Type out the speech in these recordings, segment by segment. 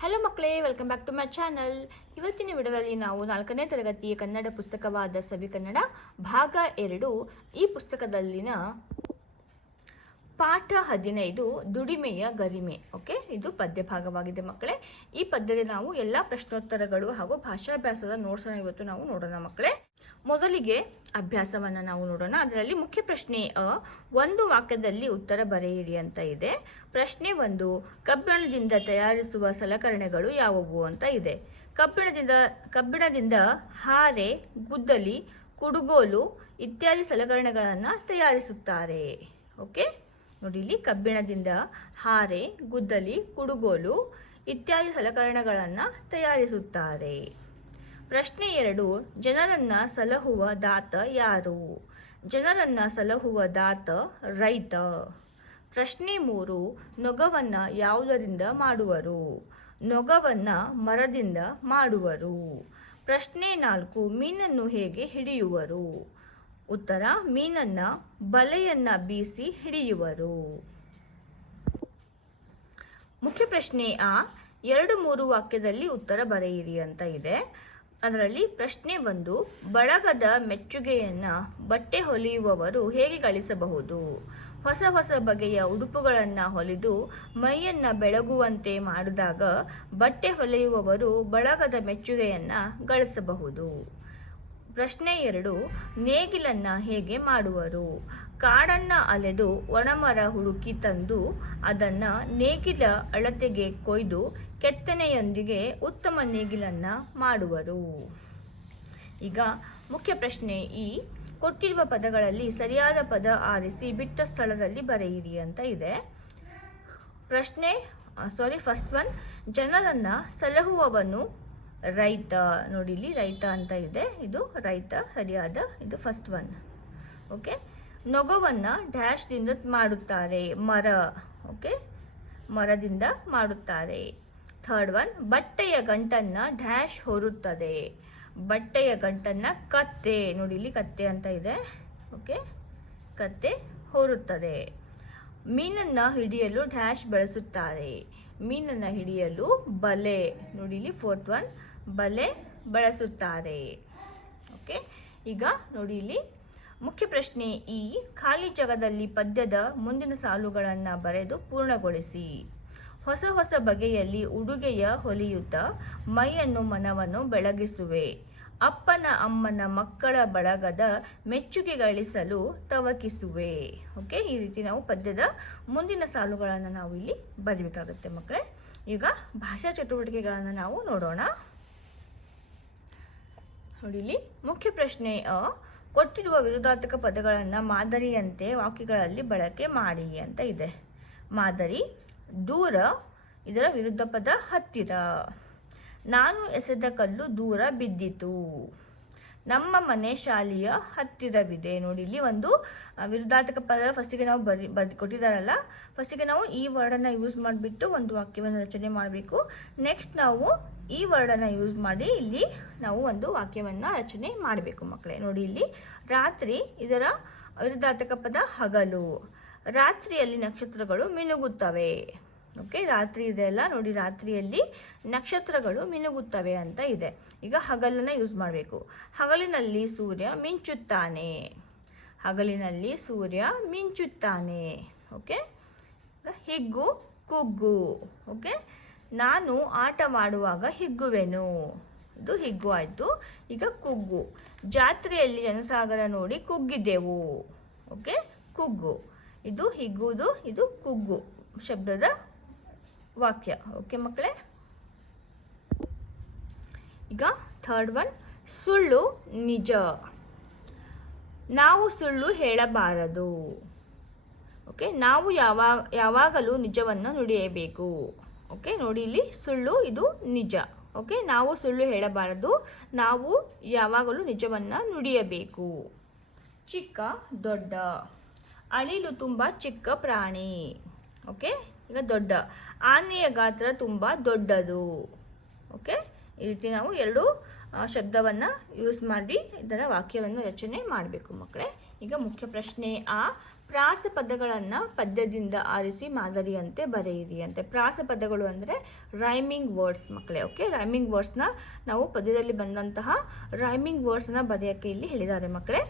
Hello ಮಕ್ಕಳೇ, welcome back to my channel. ಇವತ್ತಿನ ವಿಡಿಯೋದಲ್ಲಿ ನಾವು 4ನೇ ತರಗತಿಯ ಕನ್ನಡ ಪುಸ್ತಕವಾದ ಸವಿ ಕನ್ನಡ ಭಾಗ 2 ಈ ಪುಸ್ತಕದಲ್ಲಿನ ಪಾಠ 15 ದುಡಿಮೆಯ ಗರಿಮೆ. ಓಕೆ, ಇದು ಪದ್ಯ ಭಾಗವಾಗಿದೆ ಮಕ್ಕಳೇ. ಈ ಪದ್ಯದಲ್ಲಿ ನಾವು ಎಲ್ಲ ಪ್ರಶ್ನೋತ್ತರಗಳು ಹಾಗೂ ಭಾಷಾಭ್ಯಾಸದ ನೋಟ್ಸ್ ಇವತ್ತು ನಾವು ನೋಡೋಣ ಮಕ್ಕಳೇ. ಮೊದಲಿಗೆ ಅಭ್ಯಾಸವನ್ನು ನಾವು ನೋಡೋಣ. ಅದರಲ್ಲಿ ಮುಖ್ಯ ಪ್ರಶ್ನೆ ಒಂದು ವಾಕ್ಯದಲ್ಲಿ ಉತ್ತರ ಬರೆಯಿರಿ ಅಂತ ಇದೆ. ಪ್ರಶ್ನೆ 1, ಕಬ್ಬಿಣದಿಂದ ತಯಾರಿಸುವ ಸಲಕರಣೆಗಳು ಯಾವುವು ಅಂತ ಇದೆ. ಕಬ್ಬಿಣದಿಂದ ಹಾರೆ, ಗುದ್ದಲಿ, ಕುಡುಗೋಲು ಇತ್ಯಾದಿ ಸಲಕರಣೆಗಳನ್ನು ತಯಾರಿಸುತ್ತಾರೆ. ಓಕೆ, ನೋಡಿ ಇಲ್ಲಿ ಕಬ್ಬಿಣದಿಂದ ಹಾರೆ, ಗುದ್ದಲಿ, ಕುಡುಗೋಲು ಇತ್ಯಾದಿ ಸಲಕರಣೆಗಳನ್ನು ತಯಾರಿಸುತ್ತಾರೆ. ಪ್ರಶ್ನೆ 2, ಜನರನ್ನ ಸಲಹುವ ದಾತ ಯಾರು? ಜನರನ್ನ ಸಲಹುವ ದಾತ ರೈತ. ಪ್ರಶ್ನೆ 3, ನೊಗವನ್ನ ಯಾವುದರಿಂದ ಮಾಡುವರು? ನೊಗವನ್ನ ಮರದಿಂದ ಮಾಡುವರು. ಪ್ರಶ್ನೆ 4, ಮೀನನ್ನು ಹೇಗೆ ಹಿಡಿಯುವರು? ಉತ್ತರ, ಮೀನನ್ನ ಬಲೆಯನ್ನ ಬೀಸಿ ಹಿಡಿಯುವರು. ಮುಖ್ಯ ಪ್ರಶ್ನೆ 2-3 ವಾಕ್ಯದಲ್ಲಿ ಉತ್ತರ ಬರೆಯಿರಿ ಅಂತ ಇದೆ. ಅದರಲ್ಲಿ ಪ್ರಶ್ನೆ 1, ಬಳಗದ ಮೆಚ್ಚುಗೆಯನ್ನ ಬಟ್ಟೆ ಹೊಲಿಯುವವರು ಹೇಗೆ ಗಳಿಸಬಹುದು? ಹೊಸ ಹೊಸ ಬಗೆಯ ಉಡುಪುಗಳನ್ನು ಹೊಲಿದು ಮೈಯನ್ನ ಬೆಳಗುವಂತೆ ಮಾಡಿದಾಗ ಬಟ್ಟೆ ಹೊಲಿಯುವವರು ಬಳಗದ ಮೆಚ್ಚುಗೆಯನ್ನ ಗಳಿಸಬಹುದು. ಪ್ರಶ್ನೆ 2, ನೇಗಿಲನ್ನ ಹೇಗೆ ಮಾಡುವರು? ಕಾಡನ್ನ ಅಲೆದು ಒಣಮರ ಹುಡುಕಿ ತಂದು ಅದನ್ನ ನೇಗಿಲ ಅಳತೆಗೆ ಕೊಯ್ದು ಕೆತ್ತನೆಯೊಂದಿಗೆ ಉತ್ತಮ ನೇಗಿಲನ್ನ ಮಾಡುವರು. ಈಗ ಮುಖ್ಯ ಪ್ರಶ್ನೆ ಕೊಟ್ಟಿರುವ ಪದಗಳಲ್ಲಿ ಸರಿಯಾದ ಪದ ಆರಿಸಿ ಬಿಟ್ಟ ಸ್ಥಳದಲ್ಲಿ ಬರೆಯಿರಿ ಅಂತ ಇದೆ. ಫಸ್ಟ್ ಒನ್, ಜನರನ್ನ ಸಲಹುವವನು ರೈತ. ನೋಡಿ ಇಲ್ಲಿ ರೈತ ಅಂತ ಇದೆ, ಇದು ರೈತ ಸರಿಯಾದ, ಇದು ಫಸ್ಟ್ ಒನ್. ಓಕೆ, ನೊಗವನ್ನ ಡ್ಯಾಶ್ದಿಂದ ಮಾಡುತ್ತಾರೆ, ಮರ. ಓಕೆ, ಮರದಿಂದ ಮಾಡುತ್ತಾರೆ. ಥರ್ಡ್ ಒನ್, ಬಟ್ಟೆಯ ಗಂಟನ್ನ ಡ್ಯಾಶ್ ಹೊರುತ್ತದೆ. ಬಟ್ಟೆಯ ಗಂಟನ್ನ ಕತ್ತೆ. ನೋಡಿ ಇಲ್ಲಿ ಕತ್ತೆ ಅಂತ ಇದೆ. ಓಕೆ, ಕತ್ತೆ ಹೊರುತ್ತದೆ. ಮೀನನ್ನ ಹಿಡಿಯಲು ಡ್ಯಾಶ್ ಬಳಸುತ್ತಾರೆ. ಮೀನನ್ನ ಹಿಡಿಯಲು ಬಲೆ. ನೋಡಿ ಇಲ್ಲಿ ಫೋರ್ತ್ ಒನ್, ಬಲೆ ಬಳಸುತ್ತಾರೆ. ಓಕೆ, ಈಗ ನೋಡಿ ಇಲ್ಲಿ ಮುಖ್ಯ ಪ್ರಶ್ನೆ ಖಾಲಿ ಜಾಗದಲ್ಲಿ ಪದ್ಯದ ಮುಂದಿನ ಸಾಲುಗಳನ್ನು ಬರೆದು ಪೂರ್ಣಗೊಳಿಸಿ. ಹೊಸ ಹೊಸ ಬಗೆಯಲ್ಲಿ ಉಡುಗೆಯ ಹೊಲಿಯುತ್ತಾ ಮೈಯನ್ನು ಮನವನ್ನು ಬೆಳಗಿಸುವೆ. ಅಪ್ಪನ ಅಮ್ಮನ ಮಕ್ಕಳ ಬಳಗದ ಮೆಚ್ಚುಗೆ ಗಳಿಸಲು ತವಕಿಸುವೆ. ಓಕೆ, ಈ ರೀತಿ ನಾವು ಪದ್ಯದ ಮುಂದಿನ ಸಾಲುಗಳನ್ನು ನಾವು ಇಲ್ಲಿ ಬರೀಬೇಕಾಗುತ್ತೆ ಮಕ್ಕಳೇ. ಈಗ ಭಾಷಾ ಚಟುವಟಿಕೆಗಳನ್ನು ನಾವು ನೋಡೋಣ. ನೋಡಿ ಇಲ್ಲಿ ಮುಖ್ಯ ಪ್ರಶ್ನೆ ಕೊಟ್ಟಿರುವ ವಿರುದ್ಧಾರ್ಥಕ ಪದಗಳನ್ನು ಮಾದರಿಯಂತೆ ವಾಕ್ಯಗಳಲ್ಲಿ ಬಳಕೆ ಮಾಡಿ ಅಂತ ಇದೆ. ಮಾದರಿ, ದೂರ, ಇದರ ವಿರುದ್ಧ ಪದ ಹತ್ತಿರ. ನಾನು ಎಸೆದ ಕಲ್ಲು ದೂರ ಬಿದ್ದಿತು. ನಮ್ಮ ಮನೆ ಶಾಲೆಯ ಹತ್ತಿರವಿದೆ. ನೋಡಿ ಇಲ್ಲಿ ಒಂದು ವಿರುದ್ಧಾರ್ಥಕ ಪದ ಫಸ್ಟಿಗೆ ನಾವು ಕೊಟ್ಟಿದ್ದಾರಲ್ಲ, ಫಸ್ಟಿಗೆ ನಾವು ಈ ವರ್ಡನ್ನು ಯೂಸ್ ಮಾಡಿಬಿಟ್ಟು ಒಂದು ವಾಕ್ಯವನ್ನು ರಚನೆ ಮಾಡಬೇಕು. ನೆಕ್ಸ್ಟ್ ನಾವು ಈ ವರ್ಡನ್ನು ಯೂಸ್ ಮಾಡಿ ಇಲ್ಲಿ ನಾವು ಒಂದು ವಾಕ್ಯವನ್ನು ರಚನೆ ಮಾಡಬೇಕು ಮಕ್ಕಳೇ. ನೋಡಿ ಇಲ್ಲಿ ರಾತ್ರಿ, ಇದರ ವಿರುದ್ಧಾರ್ಥಕ ಪದ ಹಗಲು. ರಾತ್ರಿಯಲ್ಲಿ ನಕ್ಷತ್ರಗಳು ಮಿನುಗುತ್ತವೆ. ಓಕೆ, ರಾತ್ರಿ ಇದೆಲ್ಲ ನೋಡಿ, ರಾತ್ರಿಯಲ್ಲಿ ನಕ್ಷತ್ರಗಳು ಮಿನುಗುತ್ತವೆ ಅಂತ ಇದೆ. ಈಗ ಹಗಲನ್ನು ಯೂಸ್ ಮಾಡಬೇಕು. ಹಗಲಿನಲ್ಲಿ ಸೂರ್ಯ ಮಿಂಚುತ್ತಾನೆ. ಹಗಲಿನಲ್ಲಿ ಸೂರ್ಯ ಮಿಂಚುತ್ತಾನೆ. ಓಕೆ, ಹಿಗ್ಗು, ಕುಗ್ಗು. ಓಕೆ, ನಾನು ಆಟವಾಡುವಾಗ ಹಿಗ್ಗುವೆನು. ಇದು ಹಿಗ್ಗು ಆಯಿತು. ಈಗ ಕುಗ್ಗು. ಜಾತ್ರೆಯಲ್ಲಿ ಜನಸಾಗರ ನೋಡಿ ಕುಗ್ಗಿದೆವು. ಓಕೆ, ಕುಗ್ಗು. ಇದು ಹಿಗ್ಗುವುದು, ಇದು ಕುಗ್ಗು ಶಬ್ದದ ವಾಕ್ಯ. ಓಕೆ ಮಕ್ಕಳೇ, ಈಗ ಥರ್ಡ್ ಒನ್, ಸುಳ್ಳು ನಿಜ. ನಾವು ಸುಳ್ಳು ಹೇಳಬಾರದು. ಓಕೆ, ನಾವು ಯಾವಾಗಲೂ ನಿಜವನ್ನು ನುಡಿಯಬೇಕು. ಓಕೆ, ನೋಡಿ ಇಲ್ಲಿ ಸುಳ್ಳು, ಇದು ನಿಜ. ಓಕೆ, ನಾವು ಸುಳ್ಳು ಹೇಳಬಾರದು, ನಾವು ಯಾವಾಗಲೂ ನಿಜವನ್ನು ನುಡಿಯಬೇಕು. ಚಿಕ್ಕ, ದೊಡ್ಡ. ಅಳಿಲು ತುಂಬ ಚಿಕ್ಕ ಪ್ರಾಣಿ. ಓಕೆ, ಈಗ ದೊಡ್ಡ. ಆನೆಯ ಗಾತ್ರ ತುಂಬ ದೊಡ್ಡದು. ಓಕೆ, ಈ ರೀತಿ ನಾವು ಎರಡು ಶಬ್ದವನ್ನು ಯೂಸ್ ಮಾಡಿ ಇದರ ವಾಕ್ಯವನ್ನು ರಚನೆ ಮಾಡಬೇಕು ಮಕ್ಕಳೇ. ಈಗ ಮುಖ್ಯ ಪ್ರಶ್ನೆ ಪ್ರಾಸ ಪದಗಳನ್ನು ಪದ್ಯದಿಂದ ಆರಿಸಿ ಮಾದರಿಯಂತೆ ಬರೆಯಿರಿ ಅಂತೆ. ಪ್ರಾಸ ಪದಗಳು ಅಂದರೆ ರೈಮಿಂಗ್ ವರ್ಡ್ಸ್ ಮಕ್ಕಳೇ. ಓಕೆ, ರೈಮಿಂಗ್ ವರ್ಡ್ಸ್ನ ನಾವು ಪದ್ಯದಲ್ಲಿ ಬಂದಂತಹ ರೈಮಿಂಗ್ ವರ್ಡ್ಸ್ನ ಬರೆಯೋಕ್ಕೆ ಇಲ್ಲಿ ಹೇಳಿದ್ದಾರೆ ಮಕ್ಕಳೇ.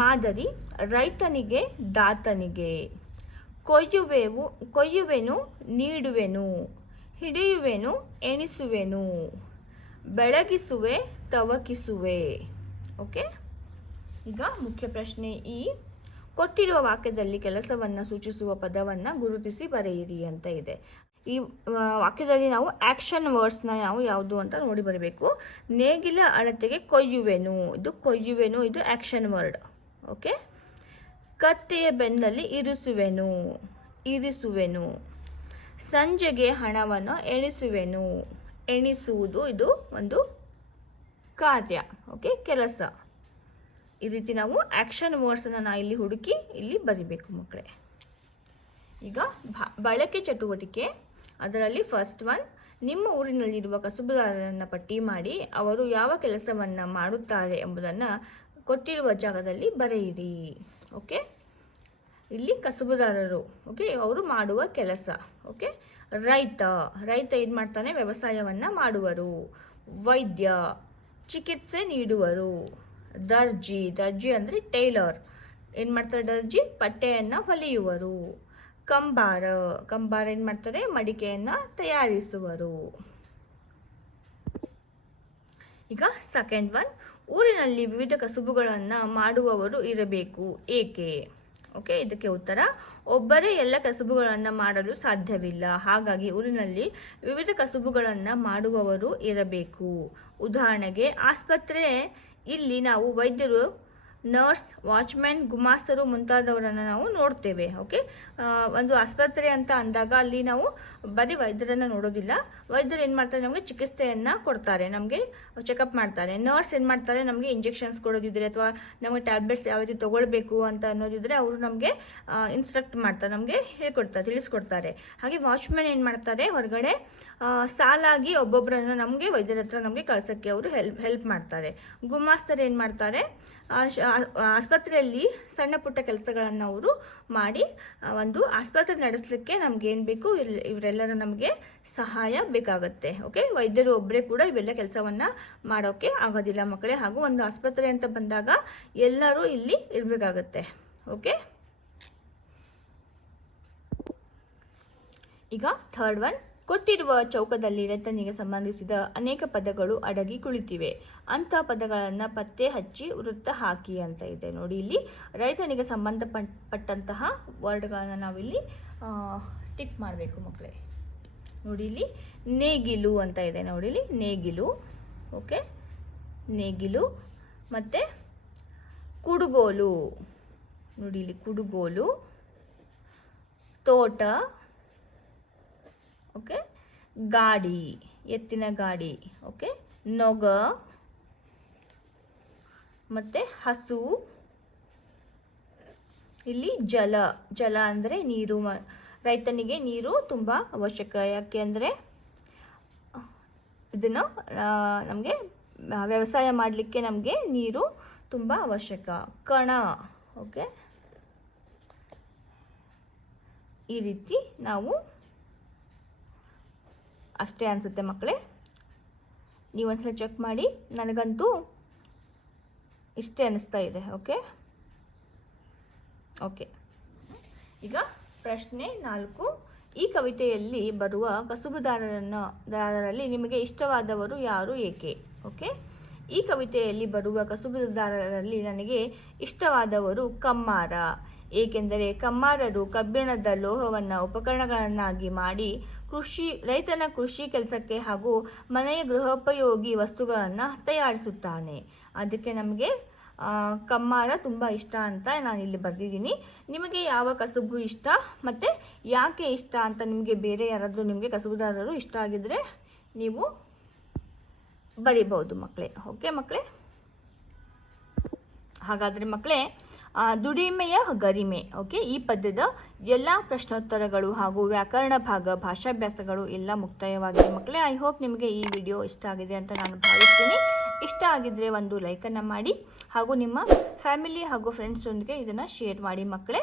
ಮಾದರಿ: ರೈತನಿಗೆ ದಾತನಿಗೆ, ಕೊಯ್ಯುವೆನು ನೀಡುವೆನು, ಹಿಡಿಯುವೆನು ಎಣಿಸುವೆನು, ಬೆಳಗಿಸುವೆ ತವಕಿಸುವೆ. ಓಕೆ, ಈಗ ಮುಖ್ಯ ಪ್ರಶ್ನೆ ಈ ಕೊಟ್ಟಿರುವ ವಾಕ್ಯದಲ್ಲಿ ಕೆಲಸವನ್ನು ಸೂಚಿಸುವ ಪದವನ್ನು ಗುರುತಿಸಿ ಬರೆಯಿರಿ ಅಂತ ಇದೆ. ಈ ವಾಕ್ಯದಲ್ಲಿ ನಾವು ಆ್ಯಕ್ಷನ್ ವರ್ಡ್ಸ್ನ ನಾವು ಯಾವುದು ಅಂತ ನೋಡಿ ಬರಬೇಕು. ನೇಗಿಲ ಅಳತೆಗೆ ಕೊಯ್ಯುವೆನು, ಇದು ಕೊಯ್ಯುವೆನು, ಇದು ಆ್ಯಕ್ಷನ್ ವರ್ಡ್. ಓಕೆ, ಕತ್ತೆಯ ಬೆನ್ನಲ್ಲಿ ಇರಿಸುವೆನು, ಸಂಜೆಗೆ ಹಣವನ್ನು ಎಣಿಸುವೆನು, ಎಣಿಸುವುದು ಇದು ಒಂದು ಕಾರ್ಯ. ಓಕೆ, ಕೆಲಸ. ಈ ರೀತಿ ನಾವು ಆ್ಯಕ್ಷನ್ ವರ್ಡ್ಸನ್ನು ಇಲ್ಲಿ ಹುಡುಕಿ ಇಲ್ಲಿ ಬರಿಬೇಕು ಮಕ್ಕಳೇ. ಈಗ ಬಳಕೆ ಚಟುವಟಿಕೆ, ಅದರಲ್ಲಿ ಫಸ್ಟ್ ಒನ್, ನಿಮ್ಮ ಊರಿನಲ್ಲಿರುವ ಕಸುಬುದಾರರನ್ನು ಪಟ್ಟಿ ಮಾಡಿ ಅವರು ಯಾವ ಕೆಲಸವನ್ನು ಮಾಡುತ್ತಾರೆ ಎಂಬುದನ್ನು ಕೊಟ್ಟಿರುವ ಜಾಗದಲ್ಲಿ ಬರೆಯಿರಿ. ಓಕೆ, ಇಲ್ಲಿ ಕಸುಬುದಾರರು, ಓಕೆ, ಅವರು ಮಾಡುವ ಕೆಲಸ. ಓಕೆ, ರೈತ ಏನು ಮಾಡ್ತಾನೆ? ವ್ಯವಸಾಯವನ್ನು ಮಾಡುವರು. ವೈದ್ಯ ಚಿಕಿತ್ಸೆ ನೀಡುವರು. ದರ್ಜಿ ಅಂದರೆ ಟೈಲರ್, ಏನು ಮಾಡ್ತಾರೆ? ದರ್ಜಿ ಬಟ್ಟೆಯನ್ನು ಹೊಲಿಯುವರು. ಕಂಬಾರ ಏನು ಮಾಡ್ತಾರೆ? ಮಡಿಕೆಯನ್ನು ತಯಾರಿಸುವರು. ಈಗ ಸೆಕೆಂಡ್ ಒನ್, ಊರಿನಲ್ಲಿ ವಿವಿಧ ಕಸುಬುಗಳನ್ನು ಮಾಡುವವರು ಇರಬೇಕು, ಏಕೆ? ಓಕೆ, ಇದಕ್ಕೆ ಉತ್ತರ: ಒಬ್ಬರೇ ಎಲ್ಲ ಕಸುಬುಗಳನ್ನು ಮಾಡಲು ಸಾಧ್ಯವಿಲ್ಲ, ಹಾಗಾಗಿ ಊರಿನಲ್ಲಿ ವಿವಿಧ ಕಸುಬುಗಳನ್ನು ಮಾಡುವವರು ಇರಬೇಕು. ಉದಾಹರಣೆಗೆ ಆಸ್ಪತ್ರೆ, ಇಲ್ಲಿ ನಾವು ವೈದ್ಯರು, ನರ್ಸ್, ವಾಚ್ಮ್ಯಾನ್, ಗುಮಾಸ್ತರು ಮುಂತಾದವರನ್ನು ನಾವು ನೋಡ್ತೇವೆ. ಓಕೆ, ಒಂದು ಆಸ್ಪತ್ರೆ ಅಂತ ಅಂದಾಗ ಅಲ್ಲಿ ನಾವು ಬರೀ ವೈದ್ಯರನ್ನು ನೋಡೋದಿಲ್ಲ. ವೈದ್ಯರು ಏನು ಮಾಡ್ತಾರೆ? ನಮಗೆ ಚಿಕಿತ್ಸೆಯನ್ನು ಕೊಡ್ತಾರೆ, ನಮಗೆ ಚೆಕಪ್ ಮಾಡ್ತಾರೆ. ನರ್ಸ್ ಏನು ಮಾಡ್ತಾರೆ? ನಮಗೆ ಇಂಜೆಕ್ಷನ್ಸ್ ಕೊಡೋದಿದ್ರೆ ಅಥವಾ ನಮಗೆ ಟ್ಯಾಬ್ಲೆಟ್ಸ್ ಯಾವ ರೀತಿ ತೊಗೊಳ್ಬೇಕು ಅಂತ ಅನ್ನೋದಿದ್ರೆ ಅವರು ನಮಗೆ ಇನ್ಸ್ಟ್ರಕ್ಟ್ ಮಾಡ್ತಾರೆ, ನಮಗೆ ಹೇಳ್ಕೊಡ್ತಾರೆ, ತಿಳಿಸ್ಕೊಡ್ತಾರೆ. ಹಾಗೆ ವಾಚ್ಮ್ಯಾನ್ ಏನು ಮಾಡ್ತಾರೆ? ಹೊರಗಡೆ ಸಾಲಾಗಿ ಒಬ್ಬೊಬ್ಬರನ್ನು ನಮಗೆ ವೈದ್ಯರ ಹತ್ರ ನಮಗೆ ಕಳ್ಸೋಕ್ಕೆ ಅವರು ಹೆಲ್ಪ್ ಮಾಡ್ತಾರೆ. ಗುಮಾಸ್ತರು ಏನು ಮಾಡ್ತಾರೆ? ಆಸ್ಪತ್ರೆಯಲ್ಲಿ ಸಣ್ಣ ಪುಟ್ಟ ಕೆಲಸಗಳನ್ನು ಅವರು ಮಾಡಿ ಒಂದು ಆಸ್ಪತ್ರೆ ನಡೆಸಲಿಕ್ಕೆ ನಮ್ಗೆ ಏನು ಬೇಕು? ಇವರೆಲ್ಲರೂ ನಮಗೆ ಸಹಾಯ ಬೇಕಾಗುತ್ತೆ. ಓಕೆ, ವೈದ್ಯರು ಒಬ್ಬರೇ ಕೂಡ ಇವೆಲ್ಲ ಕೆಲಸವನ್ನು ಮಾಡೋಕ್ಕೆ ಆಗೋದಿಲ್ಲ ಮಕ್ಕಳೇ. ಹಾಗೂ ಒಂದು ಆಸ್ಪತ್ರೆ ಅಂತ ಬಂದಾಗ ಎಲ್ಲರೂ ಇಲ್ಲಿ ಇರಬೇಕಾಗತ್ತೆ. ಓಕೆ, ಈಗ ಥರ್ಡ್ ಒನ್, ಕೊಟ್ಟಿರುವ ಚೌಕದಲ್ಲಿ ರೈತನಿಗೆ ಸಂಬಂಧಿಸಿದ ಅನೇಕ ಪದಗಳು ಅಡಗಿ ಕುಳಿತಿವೆ. ಅಂಥ ಪದಗಳನ್ನು ಪತ್ತೆ ಹಚ್ಚಿ ವೃತ್ತ ಹಾಕಿ ಅಂತ ಇದೆ. ನೋಡಿ, ಇಲ್ಲಿ ರೈತನಿಗೆ ಸಂಬಂಧಪಟ್ಟಂತಹ ವರ್ಡ್ಗಳನ್ನು ನಾವಿಲ್ಲಿ ಟಿಕ್ ಮಾಡಬೇಕು ಮಕ್ಕಳೇ. ನೋಡಿ, ಇಲ್ಲಿ ನೇಗಿಲು ಅಂತ ಇದೆ. ನೋಡಿ, ಇಲ್ಲಿ ನೇಗಿಲು. ಓಕೆ, ನೇಗಿಲು. ಮತ್ತು ಕುಡುಗೋಲು. ನೋಡಿ, ಇಲ್ಲಿ ಕುಡುಗೋಲು. ತೋಟ. ಓಕೆ, ಗಾಡಿ, ಎತ್ತಿನ ಗಾಡಿ. ಓಕೆ, ನೊಗ. ಮತ್ತು ಹಸು. ಇಲ್ಲಿ ಜಲ ಅಂದರೆ ನೀರು. ರೈತನಿಗೆ ನೀರು ತುಂಬ ಅವಶ್ಯಕ. ಯಾಕೆ ಅಂದರೆ ಇದನ್ನು ನಮಗೆ ವ್ಯವಸಾಯ ಮಾಡಲಿಕ್ಕೆ ನಮಗೆ ನೀರು ತುಂಬ ಅವಶ್ಯಕ. ಕಣ. ಓಕೆ, ಈ ರೀತಿ ನಾವು ಅಷ್ಟೇ ಅನಿಸುತ್ತೆ ಮಕ್ಕಳೇ. ನೀವೊಂದ್ಸಲ ಚೆಕ್ ಮಾಡಿ. ನನಗಂತೂ ಇಷ್ಟೇ ಅನ್ನಿಸ್ತಾ ಇದೆ. ಓಕೆ, ಈಗ ಪ್ರಶ್ನೆ 4, ಈ ಕವಿತೆಯಲ್ಲಿ ಬರುವ ಕಸುಬುದಾರರಲ್ಲಿ ನಿಮಗೆ ಇಷ್ಟವಾದವರು ಯಾರು, ಏಕೆ? ಓಕೆ, ಈ ಕವಿತೆಯಲ್ಲಿ ಬರುವ ಕಸುಬುದಾರರಲ್ಲಿ ನನಗೆ ಇಷ್ಟವಾದವರು ಕಮ್ಮಾರ. ಏಕೆಂದರೆ ಕಮ್ಮಾರರು ಕಬ್ಬಿಣದ ಲೋಹವನ್ನು ಉಪಕರಣಗಳನ್ನಾಗಿ ಮಾಡಿ ರೈತನ ಕೃಷಿ ಕೆಲಸಕ್ಕೆ ಹಾಗೂ ಮನೆಯ ಗೃಹೋಪಯೋಗಿ ವಸ್ತುಗಳನ್ನು ತಯಾರಿಸುತ್ತಾನೆ. ಅದಕ್ಕೆ ನಮಗೆ ಕಮ್ಮಾರ ತುಂಬ ಇಷ್ಟ ಅಂತ ನಾನು ಇಲ್ಲಿ ಬರೆದಿದ್ದೀನಿ. ನಿಮಗೆ ಯಾವ ಕಸುಬು ಇಷ್ಟ ಮತ್ತು ಯಾಕೆ ಇಷ್ಟ ಅಂತ ನಿಮಗೆ ಬೇರೆ ಯಾರಾದರೂ ನಿಮಗೆ ಕಸುಬುದಾರರು ಇಷ್ಟ ಆಗಿದ್ದರೆ ನೀವು ಬರಿಬಹುದು ಮಕ್ಕಳೇ. ಓಕೆ ಮಕ್ಕಳೇ, ಹಾಗಾದರೆ ಮಕ್ಕಳೇ ದುಡಿಮೆಯ ಗರಿಮೆ. ಓಕೆ, ಈ ಪದ್ಯದ ಎಲ್ಲ ಪ್ರಶ್ನೋತ್ತರಗಳು ಹಾಗೂ ವ್ಯಾಕರಣ ಭಾಗ, ಭಾಷಾಭ್ಯಾಸಗಳು ಎಲ್ಲ ಮುಕ್ತಾಯವಾಗಿದೆ ಮಕ್ಕಳೇ. ಐ ಹೋಪ್ ನಿಮಗೆ ಈ ವಿಡಿಯೋ ಇಷ್ಟ ಆಗಿದೆ ಅಂತ ನಾನು ಭಾವಿಸ್ತೀನಿ. ಇಷ್ಟ ಆಗಿದ್ದರೆ ಒಂದು ಲೈಕನ್ನು ಮಾಡಿ ಹಾಗೂ ನಿಮ್ಮ ಫ್ಯಾಮಿಲಿ ಹಾಗೂ ಫ್ರೆಂಡ್ಸೊಂದಿಗೆ ಇದನ್ನು ಶೇರ್ ಮಾಡಿ ಮಕ್ಕಳೇ.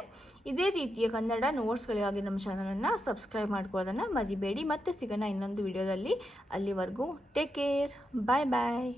ಇದೇ ರೀತಿಯ ಕನ್ನಡ ನೋಟ್ಸ್ಗಳಿಗಾಗಿ ನಮ್ಮ ಚಾನಲನ್ನು ಸಬ್ಸ್ಕ್ರೈಬ್ ಮಾಡ್ಕೊಳ್ಳೋದನ್ನು ಮರಿಬೇಡಿ. ಮತ್ತೆ ಸಿಗೋಣ ಇನ್ನೊಂದು ವಿಡಿಯೋದಲ್ಲಿ. ಅಲ್ಲಿವರೆಗೂ ಟೇಕ್ ಕೇರ್. ಬಾಯ್ ಬಾಯ್.